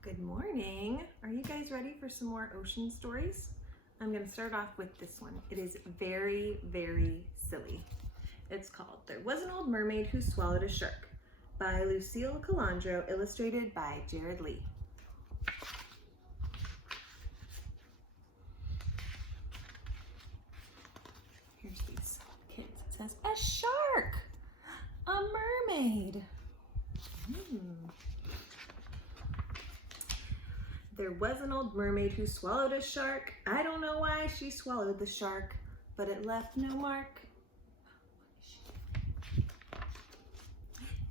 Good morning. Are you guys ready for some more ocean stories? I'm going to start off with this one. It is very, very silly. It's called There Was an Old Mermaid Who Swallowed a Shark by Lucille Calandro, illustrated by Jared Lee. Here's these kids. It says, a shark, a mermaid. There was an old mermaid who swallowed a shark. I don't know why she swallowed the shark, but it left no mark.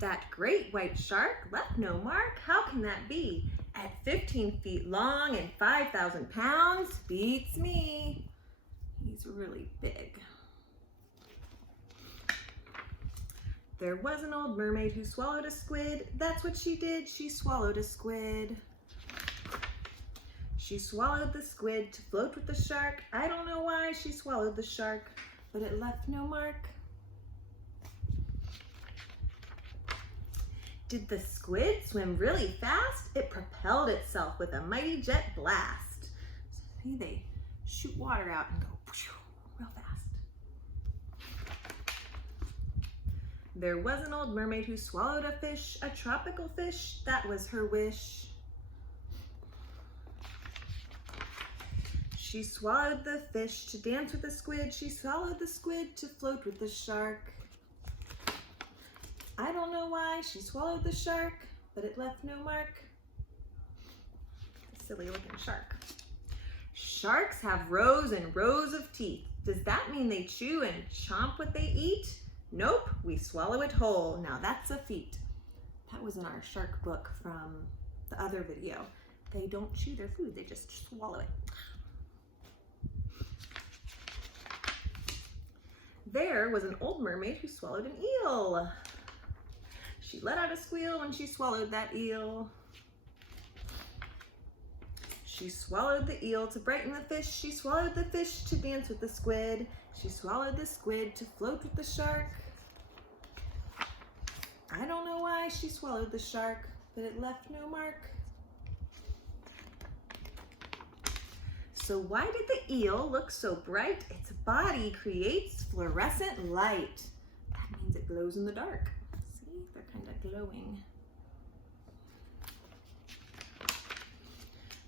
That great white shark left no mark. How can that be? At 15 feet long and 5,000 pounds, beats me. He's really big. There was an old mermaid who swallowed a squid. That's what she did. She swallowed a squid. She swallowed the squid to float with the shark. I don't know why she swallowed the shark, but it left no mark. Did the squid swim really fast? It propelled itself with a mighty jet blast. See, they shoot water out and go real fast. There was an old mermaid who swallowed a fish, a tropical fish. That was her wish. She swallowed the fish to dance with the squid. She swallowed the squid to float with the shark. I don't know why she swallowed the shark, but it left no mark. Silly looking shark. Sharks have rows and rows of teeth. Does that mean they chew and chomp what they eat? Nope, we swallow it whole. Now that's a feat. That was in our shark book from the other video. They don't chew their food, they just swallow it. There was an old mermaid who swallowed an eel. She let out a squeal when she swallowed that eel. She swallowed the eel to brighten the fish. She swallowed the fish to dance with the squid. She swallowed the squid to float with the shark. I don't know why she swallowed the shark, but it left no mark. So why did the eel look so bright? Its body creates fluorescent light. That means it glows in the dark. See, they're kind of glowing.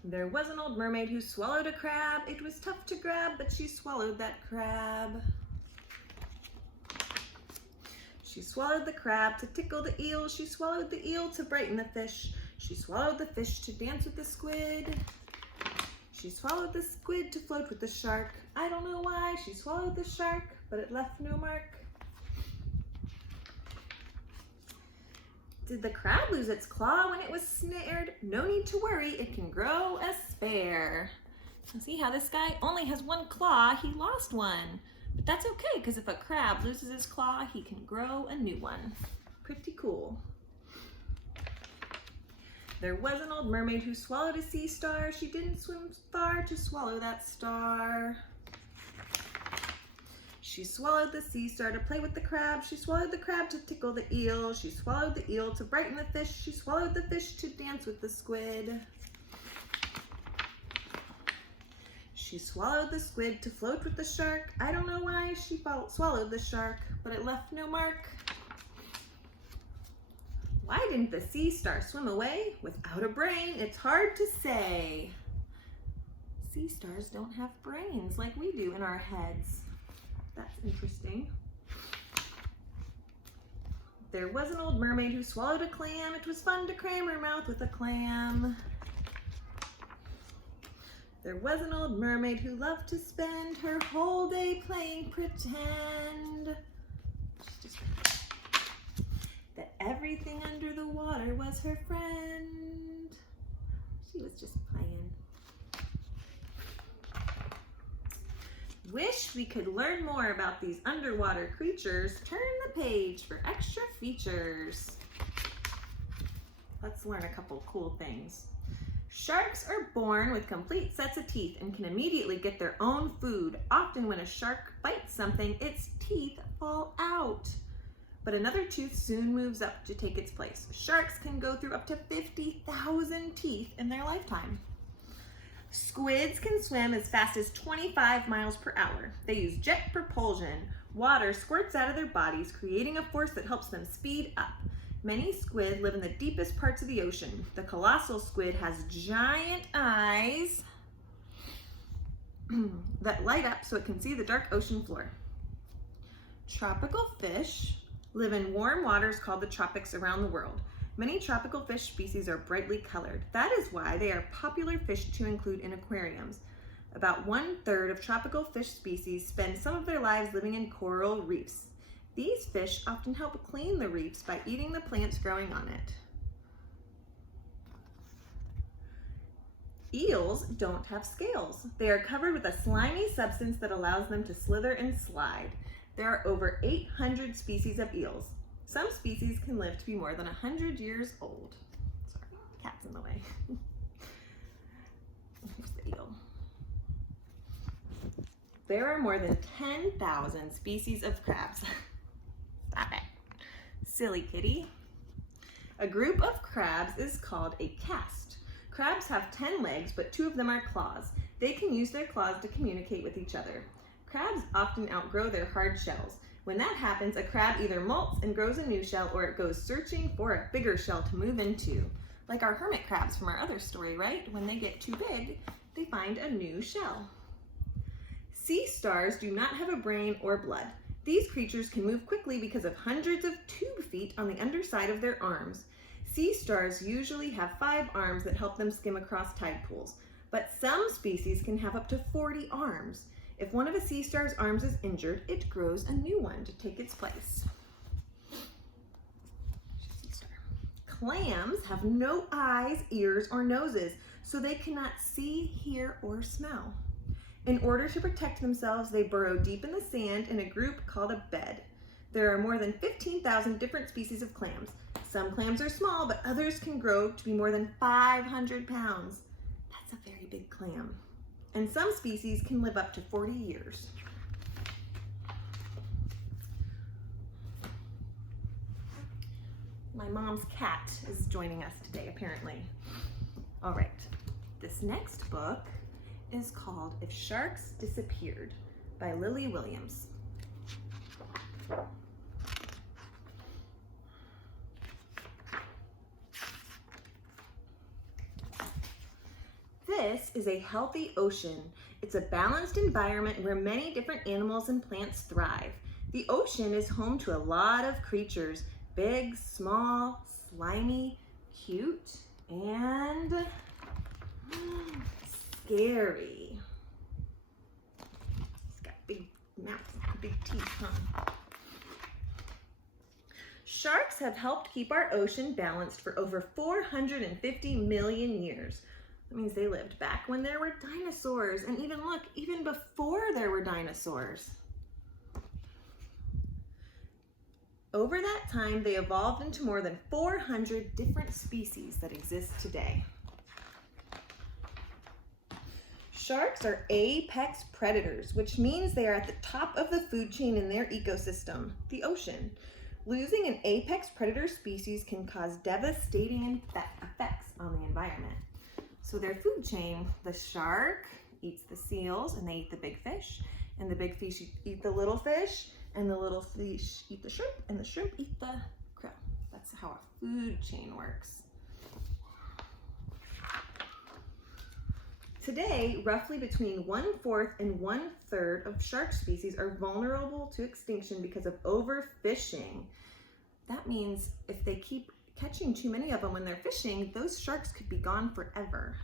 There was an old mermaid who swallowed a crab. It was tough to grab, but she swallowed that crab. She swallowed the crab to tickle the eel. She swallowed the eel to brighten the fish. She swallowed the fish to dance with the squid. She swallowed the squid to float with the shark. I don't know why she swallowed the shark, but it left no mark. Did the crab lose its claw when it was snared? No need to worry, it can grow a spare. So see how this guy only has one claw, he lost one. But that's okay, because if a crab loses his claw, he can grow a new one. Pretty cool. There was an old mermaid who swallowed a sea star. She didn't swim far to swallow that star. She swallowed the sea star to play with the crab. She swallowed the crab to tickle the eel. She swallowed the eel to brighten the fish. She swallowed the fish to dance with the squid. She swallowed the squid to float with the shark. I don't know why she swallowed the shark, but it left no mark. Why didn't the sea star swim away without a brain? It's hard to say. Sea stars don't have brains like we do in our heads. That's interesting. There was an old mermaid who swallowed a clam. It was fun to cram her mouth with a clam. There was an old mermaid who loved to spend her whole day playing pretend. That everything under the water was her friend. She was just playing. Wish we could learn more about these underwater creatures. Turn the page for extra features. Let's learn a couple cool things. Sharks are born with complete sets of teeth and can immediately get their own food. Often when a shark bites something, its teeth fall out. but another tooth soon moves up to take its place. Sharks can go through up to 50,000 teeth in their lifetime. Squids can swim as fast as 25 miles per hour. They use jet propulsion. Water squirts out of their bodies, creating a force that helps them speed up. Many squid live in the deepest parts of the ocean. The colossal squid has giant eyes that light up so it can see the dark ocean floor. Tropical fish live in warm waters called the tropics around the world. Many tropical fish species are brightly colored. That is why they are popular fish to include in aquariums. About 1/3 of tropical fish species spend some of their lives living in coral reefs. These fish often help clean the reefs by eating the plants growing on it. Eels don't have scales. They are covered with a slimy substance that allows them to slither and slide. There are over 800 species of eels. Some species can live to be more than 100 years old. Sorry, the cat's in the way. Here's the eel. There are more than 10,000 species of crabs. Stop it. Silly kitty. A group of crabs is called a cast. Crabs have 10 legs, but 2 of them are claws. They can use their claws to communicate with each other. Crabs often outgrow their hard shells. When that happens, a crab either molts and grows a new shell, or it goes searching for a bigger shell to move into. Like our hermit crabs from our other story, right? When they get too big, they find a new shell. Sea stars do not have a brain or blood. These creatures can move quickly because of hundreds of tube feet on the underside of their arms. Sea stars usually have 5 arms that help them skim across tide pools, but some species can have up to 40 arms. If one of a sea star's arms is injured, it grows a new one to take its place. Clams have no eyes, ears, or noses, so they cannot see, hear, or smell. In order to protect themselves, they burrow deep in the sand in a group called a bed. There are more than 15,000 different species of clams. Some clams are small, but others can grow to be more than 500 pounds. That's a very big clam. And some species can live up to 40 years. My mom's cat is joining us today, apparently. All right, this next book is called If Sharks Disappeared by Lily Williams. This is a healthy ocean. It's a balanced environment where many different animals and plants thrive. The ocean is home to a lot of creatures, big, small, slimy, cute, and scary. It's got big mouths, big teeth, huh? Sharks have helped keep our ocean balanced for over 450 million years. That means they lived back when there were dinosaurs, and even before there were dinosaurs. Over that time, they evolved into more than 400 different species that exist today. Sharks are apex predators, which means they are at the top of the food chain in their ecosystem, the ocean. Losing an apex predator species can cause devastating effects on the environment. So their food chain, the shark eats the seals and they eat the big fish, and the big fish eat the little fish, and the little fish eat the shrimp, and the shrimp eat the krill. That's how our food chain works. Today, roughly between 1/4 and 1/3 of shark species are vulnerable to extinction because of overfishing. That means if they keep catching too many of them when they're fishing, those sharks could be gone forever.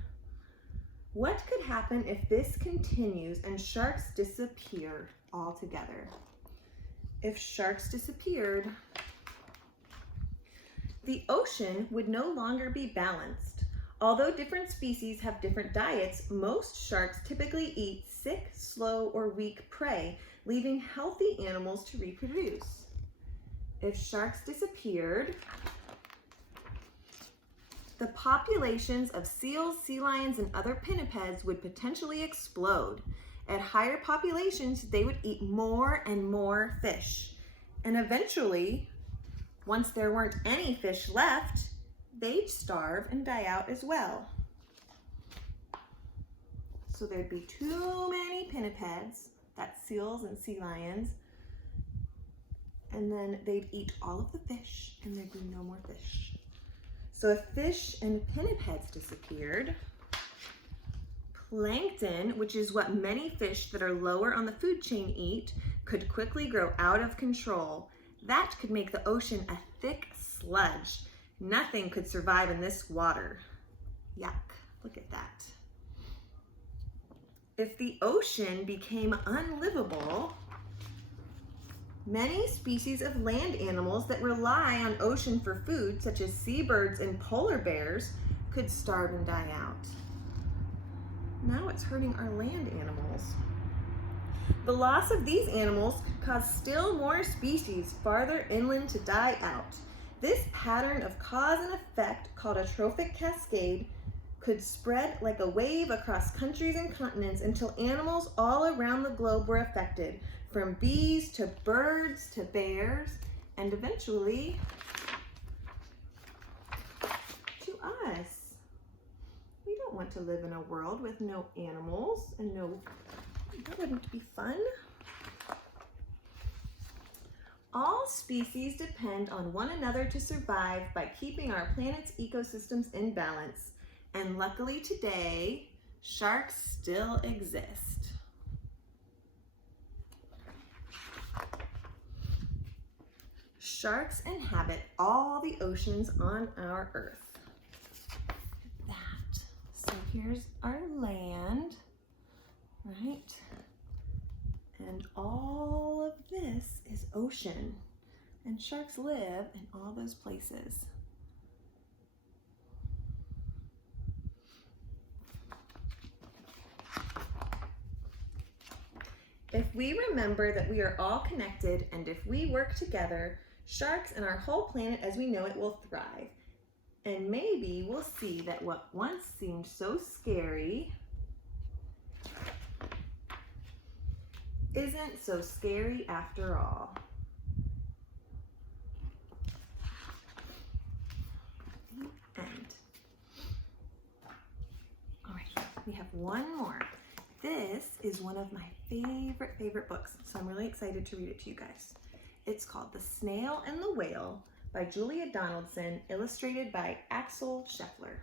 What could happen if this continues and sharks disappear altogether? If sharks disappeared, the ocean would no longer be balanced. Although different species have different diets, most sharks typically eat sick, slow, or weak prey, leaving healthy animals to reproduce. If sharks disappeared, the populations of seals, sea lions, and other pinnipeds would potentially explode. At higher populations, they would eat more and more fish. And eventually, Once there weren't any fish left, they'd starve and die out as well. So there'd be too many pinnipeds, that's seals and sea lions, and then they'd eat all of the fish and there'd be no more fish. So if fish and pinnipeds disappeared, plankton, which is what many fish that are lower on the food chain eat, could quickly grow out of control. That could make the ocean a thick sludge. Nothing could survive in this water. Yuck, look at that. If the ocean became unlivable, many species of land animals that rely on ocean for food, such as seabirds and polar bears, could starve and die out. Now it's hurting our land animals. The loss of these animals could cause still more species farther inland to die out. This pattern of cause and effect, called a trophic cascade, could spread like a wave across countries and continents until animals all around the globe were affected, from bees to birds to bears, and eventually to us. We don't want to live in a world with no animals and that wouldn't be fun. All species depend on one another to survive by keeping our planet's ecosystems in balance. And luckily today, sharks still exist. Sharks inhabit all the oceans on our Earth. Look at that. So here's our land, right? And all of this is ocean. And sharks live in all those places. If we remember that we are all connected and if we work together, sharks and our whole planet as we know it will thrive. And maybe we'll see that what once seemed so scary isn't so scary after all. The end. All right, we have one more. This is one of my favorite books, so I'm really excited to read it to you guys. It's called The Snail and the Whale by Julia Donaldson, illustrated by Axel Scheffler.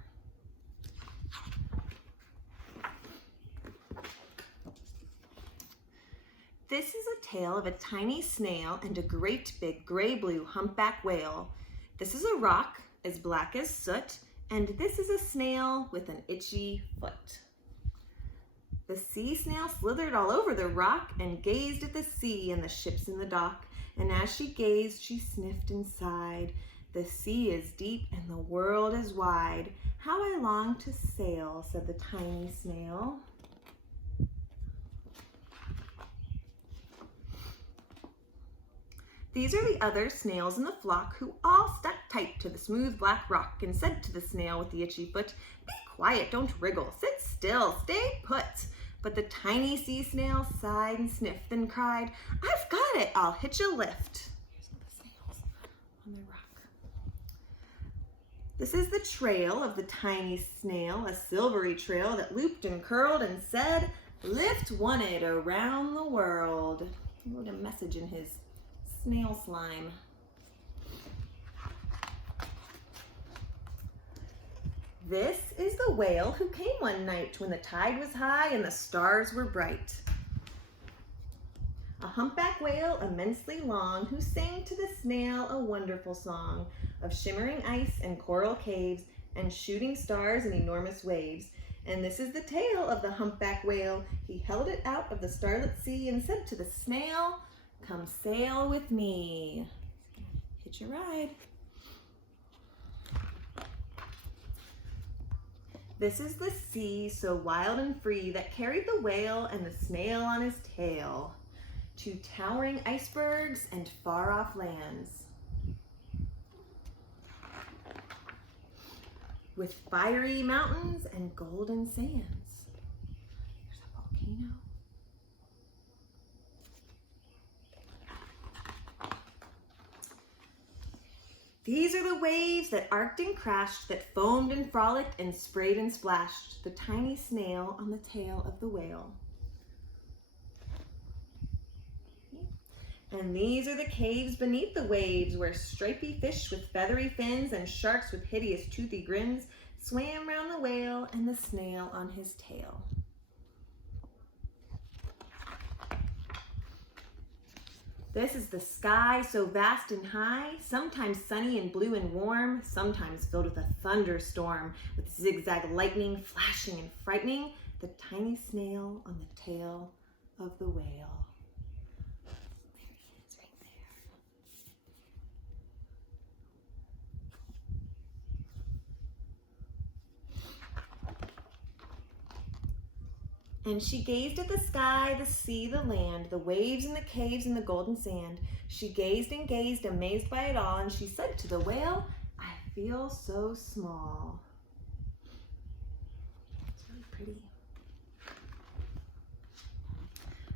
This is a tale of a tiny snail and a great big gray-blue humpback whale. This is a rock as black as soot, and this is a snail with an itchy foot. The sea snail slithered all over the rock and gazed at the sea and the ships in the dock. And as she gazed, she sniffed and sighed. The sea is deep and the world is wide. How I long to sail, said the tiny snail. These are the other snails in the flock who all stuck tight to the smooth black rock and said to the snail with the itchy foot, "Be quiet, don't wriggle, sit still, stay put." But the tiny sea snail sighed and sniffed and cried, "I've got it, I'll hitch a lift." Here's all the snails on the rock. This is the trail of the tiny snail, a silvery trail that looped and curled and said, "Lift wanted around the world." He wrote a message in his snail slime. This is the whale who came one night when the tide was high and the stars were bright. A humpback whale immensely long who sang to the snail a wonderful song of shimmering ice and coral caves and shooting stars and enormous waves. And this is the tale of the humpback whale. He held it out of the starlit sea and said to the snail, "Come sail with me." Hitch a ride. This is the sea so wild and free that carried the whale and the snail on his tail to towering icebergs and far-off lands. With fiery mountains and golden sands. There's a volcano. These are the waves that arced and crashed, that foamed and frolicked and sprayed and splashed the tiny snail on the tail of the whale. And these are the caves beneath the waves, where stripy fish with feathery fins and sharks with hideous toothy grins swam round the whale and the snail on his tail. This is the sky so vast and high, sometimes sunny and blue and warm, sometimes filled with a thunderstorm, with zigzag lightning flashing and frightening the tiny snail on the tail of the whale. There he is, right there. And she gazed at the sky, the sea, the land, the waves and the caves and the golden sand. She gazed and gazed, amazed by it all, and she said to the whale, "I feel so small." It's really pretty.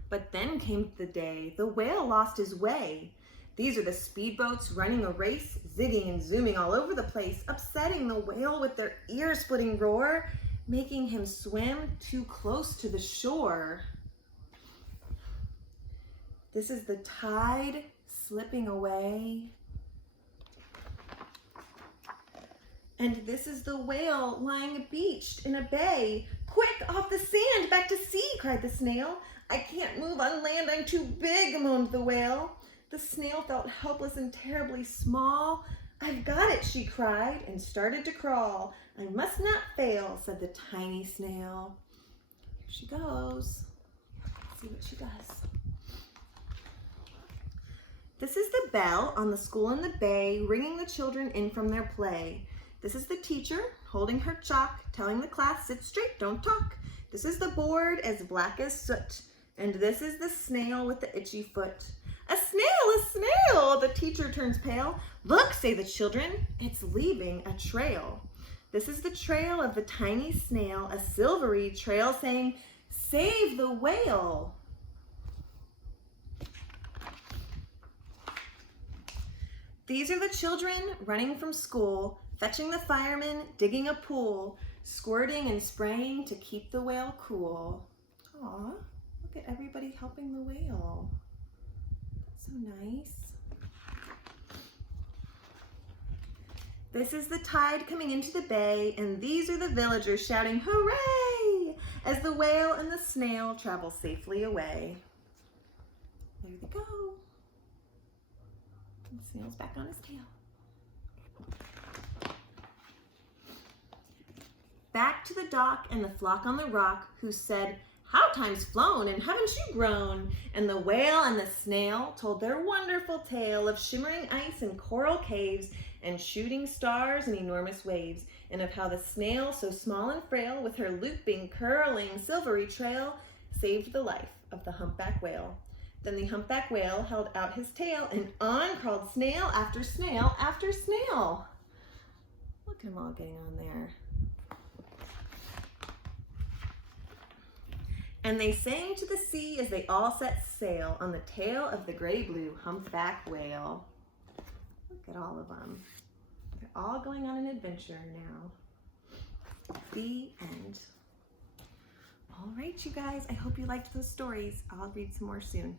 But then came the day the whale lost his way. These are the speedboats running a race, zigging and zooming all over the place, upsetting the whale with their ear-splitting roar, making him swim too close to the shore. This is the tide slipping away. And this is the whale lying beached in a bay. "Quick, off the sand, back to sea," cried the snail. "I can't move on land, I'm too big," moaned the whale. The snail felt helpless and terribly small. "I've got it," she cried, and started to crawl. "I must not fail," said the tiny snail. Here she goes. Let's see what she does. This is the bell on the school in the bay, ringing the children in from their play. This is the teacher, holding her chalk, telling the class, "Sit straight, don't talk." This is the board, as black as soot. And this is the snail with the itchy foot. "A snail, a snail!" The teacher turns pale. "Look," say the children, "it's leaving a trail." This is the trail of the tiny snail, a silvery trail saying, "Save the whale." These are the children running from school, fetching the firemen, digging a pool, squirting and spraying to keep the whale cool. Aw, look at everybody helping the whale. So nice. This is the tide coming into the bay, and these are the villagers shouting, "Hooray!" as the whale and the snail travel safely away. There they go. And the snail's back on his tail. Back to the dock and the flock on the rock, who said, "How time's flown, and haven't you grown?" And the whale and the snail told their wonderful tale of shimmering ice and coral caves and shooting stars and enormous waves, and of how the snail, so small and frail, with her looping, curling, silvery trail, saved the life of the humpback whale. Then the humpback whale held out his tail, and on crawled snail after snail after snail. Look at them all getting on there. And they sang to the sea as they all set sail on the tail of the gray-blue humpback whale. Look at all of them. They're all going on an adventure now. The end. All right, you guys. I hope you liked those stories. I'll read some more soon.